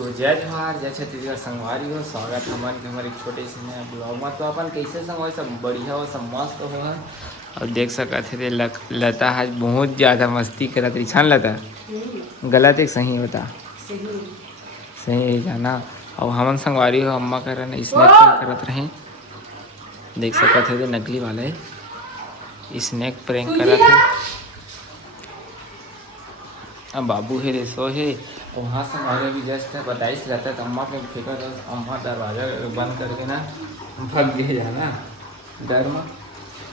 तो जय जोहार जय छत्तीसगढ़ संगवारी हो। स्वागत है हमारे हमारे छोटे से नया ब्लॉग में। तो अपन कैसे संगवारी सब बढ़िया हो, सब मस्त हो। और देख सकते थे लता आज बहुत ज़्यादा मस्ती करत रही छान लता। गलत एक सही होता, सही जाना। और हमन संगवारी हो अम्मा करन स्नैक करत रहे। देख सकते थे नकली वाला है स्नैक प्रैंक करत है। अब बाबू है रेसो है वहाँ से हमारे भी जस्ट बताइस रहता तो अम्मा को फेंका था। अम्मा दरवाज़ा बंद करके ना भाग गए जाना डर में।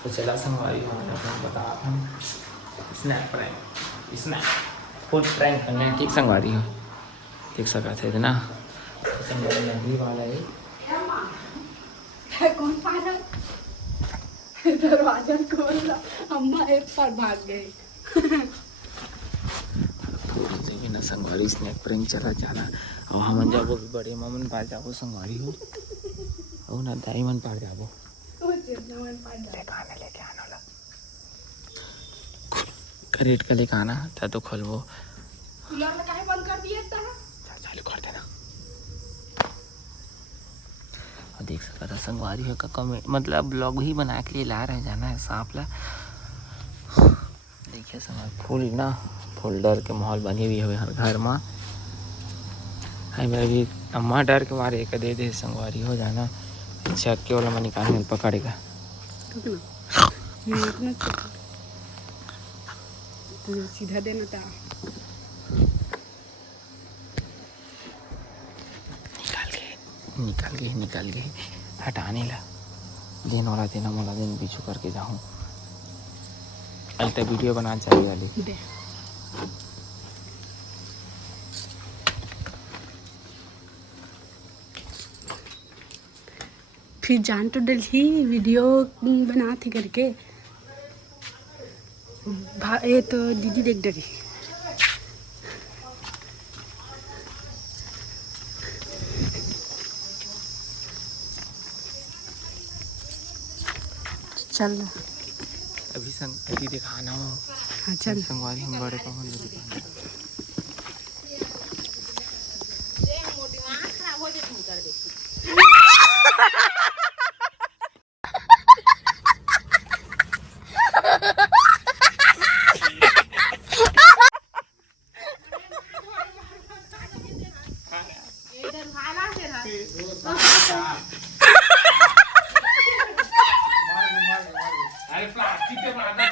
तो चला संगवारी बता हम snap prank snap full prank करने ठीक संगवारी हो। देख सकते थे ना संगवारी नकली वाला है। कौन पागल दरवाजा खोला, अम्मा एक पर भाग गई। बिना संगवारी स्नैक प्रैंक चला जाना। और हम जाबो भी बड़े मामन पार जाबो संगवारी हो। और ना दाई मन पार जाबो लेके आना ला करेट का लेके आना था तो खोलबो। कूलर में काहे बंद कर दिए ता? चालू कर देना। और देख सकता था संगवारी हो का कमेंट मतलब ब्लॉग ही बना के लिए ला रहे जाना है सांप ला। देखिए संगवारी फुल ना फोल्डर के माहौल बनी हुई है हर घर में। है मेरा भी अम्मा डर के मारे एक दे संगवारी हो जाना। अच्छा केवल मैं निकाल पकड़ेगा सीधा देना था। निकाल के हटाने ला दिन वाला दिन मोला दिन पीछू करके जाऊँ। अलता वीडियो बनाना चाहिए वाली फिर जान तो डल ही वीडियो बना थी करके ये तो दीदी देख डरी। चल अभी अभी दिखाना हो। हाँ चल संगवारी हम बड़े को हम दिखाना। अरे प्लास्टिक के मारना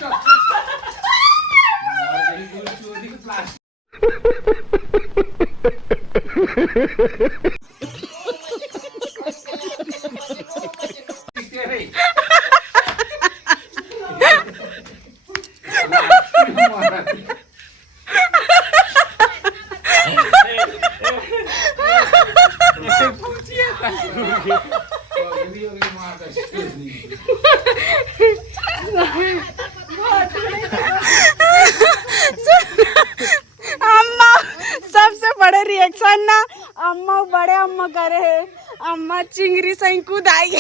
अम्मा सबसे बड़े रिएक्शन ना अम्मा बड़े अम्मा करे है। अम्मा चिंगरी सही कूद आई।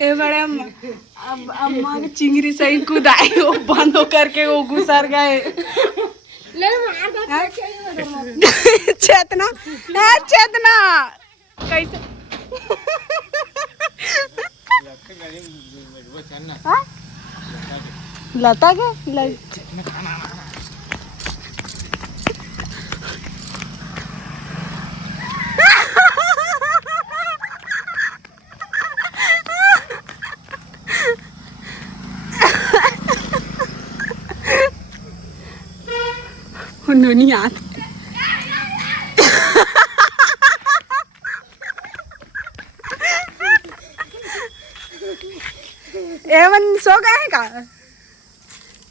ए बड़े अम्मा अब अम्मा की चिंगरी सही कूद आई वो बंद हो करके वो घुसर गए। चेतना चेतना कैसे लता के नहीं आते। एवन सो गए हैं का?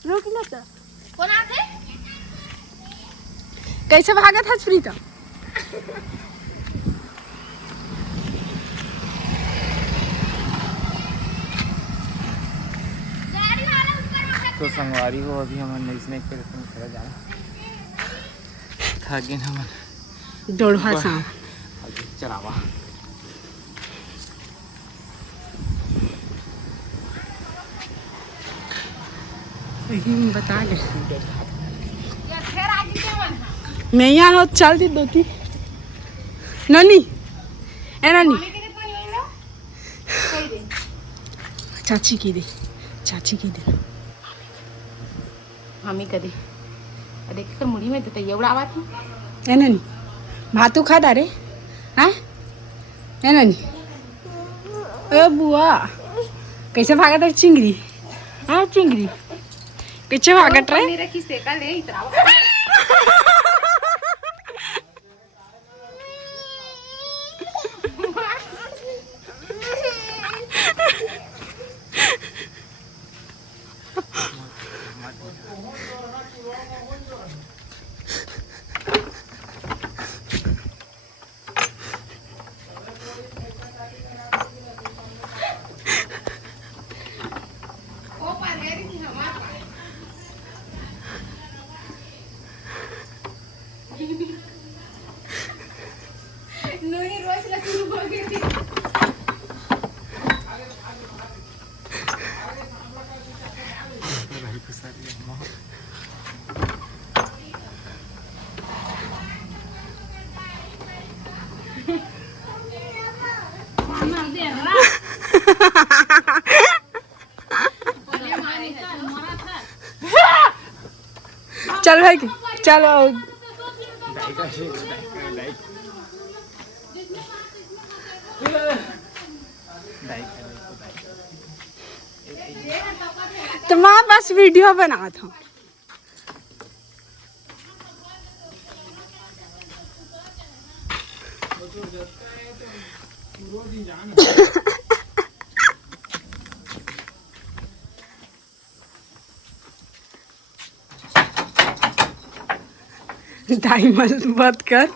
रुक ना तो कौन आते? कैसे भागा था प्रीता? तो संगवारी हो अभी हमारे स्नैक पे थोड़ा जाना था हम दोड़वा सा चलावा बता दे नहीं आना चल दी 2-3 नानी ए नानी चाची की दे मम्मी कधी देख मुड़ी में देते एवढा आवाज ए नानी भातू खाता रे हाँ ए नानी ए बुआ कैसे भागा था चिंगरी हाँ चिंगरी कैसे भागट रहे रखी से का ले इतना चल भाई चलो तुम्हारे पास वीडियो बना था डायमंड मत कर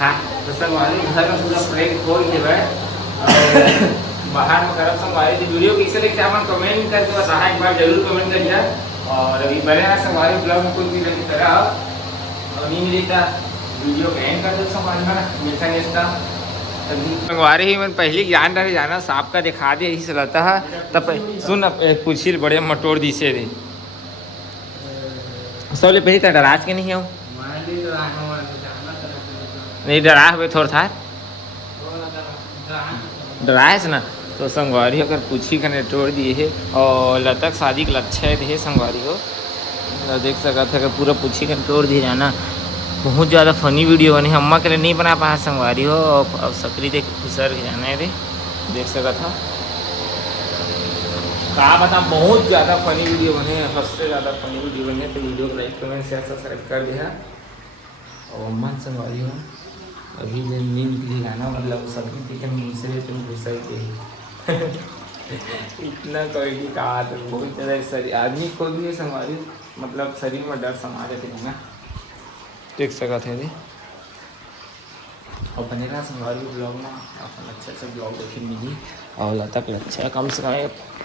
हाँ तो संगवारी घर में पूरा प्लेट खोल के बैठ बाहर में करब संगवारी तो वीडियो कैसे देखते अपन कमेंट करके बताना एक बार जरूर कमेंट करिए और अभी बने ना संगवारी ब्लॉग में कुछ भी नहीं करा और नहीं मिली था वीडियो का एंड कर दो संगवारी है ना मिलता नहीं इसका संगवारी ही मैंने पहले जान रहे जाना सांप का दिखा दे यही से रहता है तब सुन पूछिल बड़े मटोर दी से रे सबले पहले तो डराज के नहीं हूँ नहीं डरा हुए थोड़ा था डराए से ना तो संगवारी अगर पूछी कने तोड़ दिए है और लतक शादी के लच्छे थे संगवारी हो देख सका था कि पूरा पूछी कने तोड़ दिए जाना बहुत ज़्यादा फनी वीडियो बनी अम्मा के लिए नहीं बना पाया संगवारी हो और सकरी देख खुसर के जाना है देख सका था कहा बता बहुत ज़्यादा फनी वीडियो बने हद से ज़्यादा फनी वीडियो बने तो वीडियो को लाइक कमेंट शेयर सब्सक्राइब कर दिया और मन संगवारी हो अभी नींद के लिए गाना मतलब सभी चिकन मुझसे तुम घुसा के इतना कोई भी कहा तो बहुत ज़्यादा शरीर आदमी को भी संगवारी मतलब शरीर में डर समा जाते हैं ना देख सका थे और बने रहा संगवारी ब्लॉग में अपन अच्छा अच्छा ब्लॉग देखे मिली और लता के अच्छा कम से कम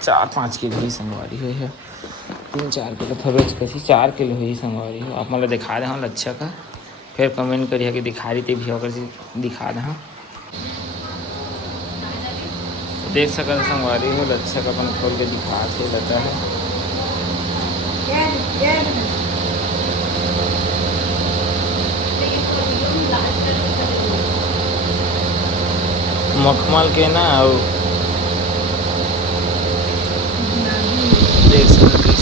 4-5 किलो ही संगवारी हुई है 3-4 किलो फरोज कैसी 4 किलो हुई संगवारी हो आप मतलब दिखा दे लच्छा का फिर कमेंट करिए कि दिखा रही थी भी अगर से दिखा दे देख सकते संगवारी हो लच्छा का अपन खोल के दिखा के लता है मखमल के ना और देख सकते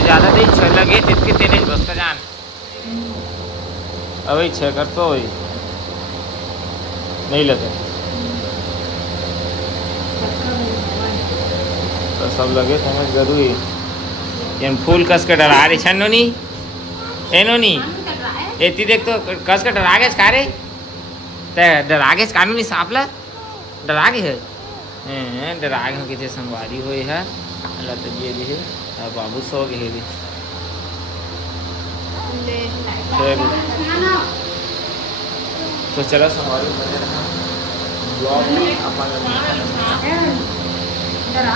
ज़्यादा दिन लगे तितके तेरे दोस्त का जान अभी छः कर तो वही नहीं लगे तो सब लगे थे हमें जरूरी ये फूल कस के डरा रही छन नोनी ए नोनी एती देख तो कस के डरा गए का रे ते डरा गए कानूनी सांपला डरा गए है डरा गए कितने संगवारी हुई है अल्लाह तो ये भी है बाबू सो गए भी तो चलो संगवारी बने रहा ब्लॉग में अपन